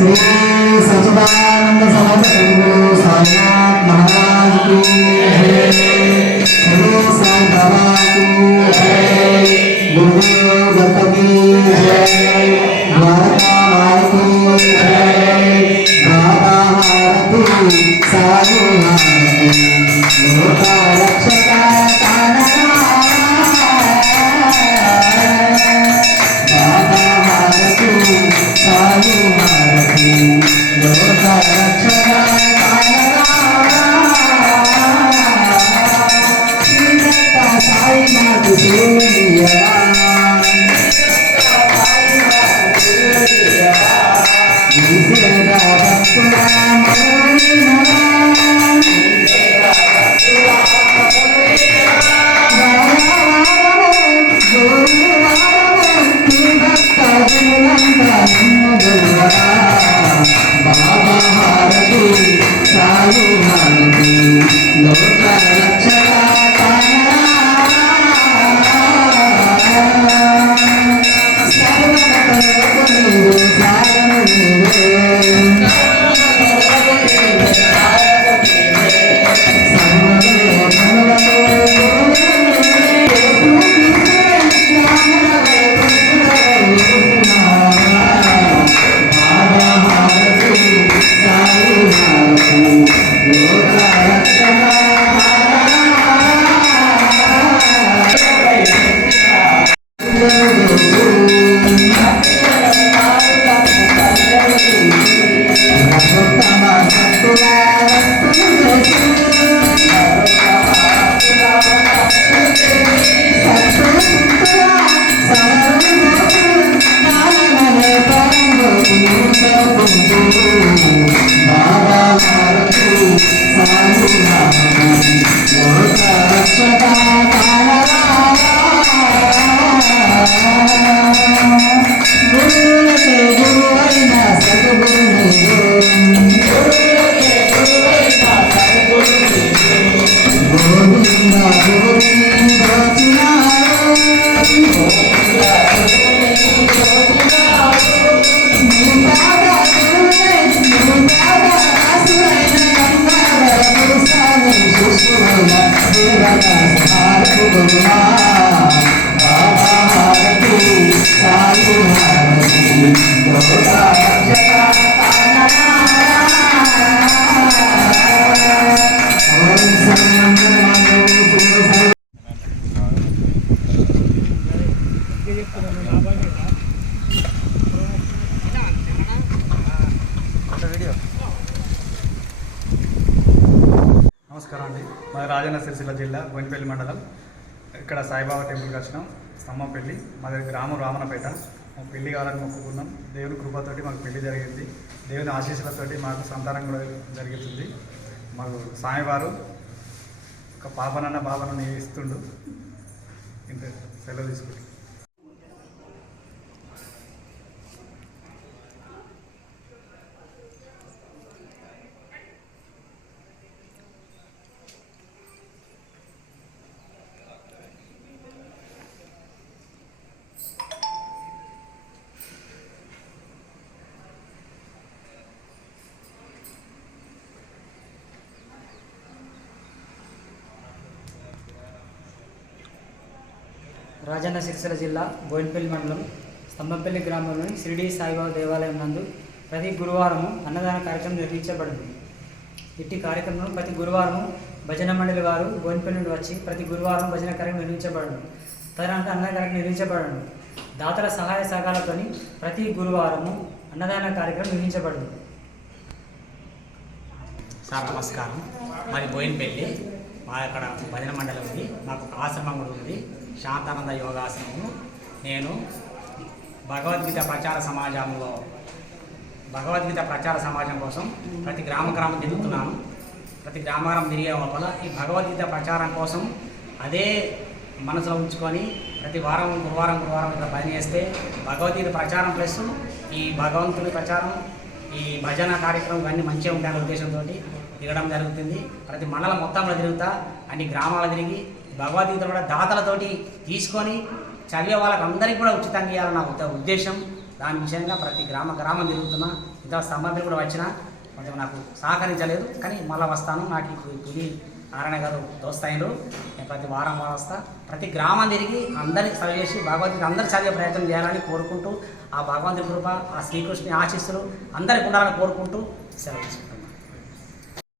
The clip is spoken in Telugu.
श्री सच्चिदानंद समर्थ साईनाथ महाराज की जय। श्री साई बाबा की जय। गुरुदेव दत्त की जय। द्वारका माई की जय। बाबा हारती साई हारती लोक रक्षका बाबा हारती साई हारती लोक रक्षका साई मातु बाबा हारती साई हारती लोक रक्षका నమస్కారం అండి. మాది రాజన్న సిరిసిల్ల జిల్లా బోయినపల్లి మండలం. ఇక్కడ సాయిబాబా టెంపుల్కి వచ్చినాం. స్తంభంపల్లి మాది గ్రామం రామన్నపేట. మాకు పెళ్లి కావాలని మొక్కుకున్నాం. దేవుని కృపతోటి మాకు పెళ్లి జరిగింది. దేవుని ఆశీస్సులతోటి మాకు సంతానం కూడా జరుగుతుంది. మాకు స్వామివారు ఒక పాపనన్న బాబనని ఇస్తుండు. ఇంత సెలవు తీసుకుంటాం. రాజన్న సిరిసిల్ల జిల్లా బోయినపల్లి మండలం స్తంభంపల్లి గ్రామంలోని షిరిడి సాయిబాబా దేవాలయం నందు ప్రతి గురువారము అన్నదాన కార్యక్రమం నిర్వహించబడింది. ఇట్టి కార్యక్రమంలో ప్రతి గురువారము భజన మండలి వారు బోయినపల్లి నుండి వచ్చి ప్రతి గురువారం భజన కార్యక్రమం నిర్వహించబడను. తదనంతరం అన్నదాన కార్యక్రమం నిర్వహించబడను. దాతల సహాయ సహకారాలతో ప్రతి గురువారము అన్నదాన కార్యక్రమం నిర్వహించబడను. సార్ నమస్కారం. మాది బోయినపల్లి. మా అక్కడ భజన మండలి ఉంది. మాకు ఆశ్రమం కూడా ఉంది, శాంతానంద యోగాసనము. నేను భగవద్గీత ప్రచార సమాజం కోసం ప్రతి గ్రామం తిరుగుతున్నాను. ప్రతి గ్రామం తిరిగే లోపల ఈ భగవద్గీత ప్రచారం కోసం అదే మనసులో ఉంచుకొని ప్రతి గురువారం ఇట్లా పని చేస్తే భగవద్గీత ప్రచారం ప్లస్ ఈ భగవంతుని ప్రచారం, ఈ భజన కార్యక్రమం ఇవన్నీ మంచిగా ఉంటాయనే ఉద్దేశంతో తిరగడం జరుగుతుంది. ప్రతి మండలం మొత్తంలో తిరుగుతా, అన్ని గ్రామాలు తిరిగి భగవద్గీత కూడా దాతలతోటి తీసుకొని చదివే వాళ్ళకి అందరికీ కూడా ఉచితంగా ఇవ్వాలని నాకు ఉద్దేశం. దాని విషయంగా ప్రతి గ్రామం తిరుగుతున్నా. ఇంకా స్తంభంపల్లి కూడా వచ్చినా కొంచెం నాకు సహకరించలేదు, కానీ మళ్ళీ వస్తాను. నాకు ఇప్పుడు పులి నారాయణ గారు దోస్తాయిలు, నేను ప్రతి వారం వస్తా. ప్రతి గ్రామం తిరిగి అందరికి చదివేసి భగవద్గీత అందరూ చదివే ప్రయత్నం చేయాలని కోరుకుంటూ, ఆ భగవంతుడి కృప, ఆ శ్రీకృష్ణుని ఆశీస్సులు అందరికి ఉండాలని కోరుకుంటూ సెలవు తీసుకుంటాను.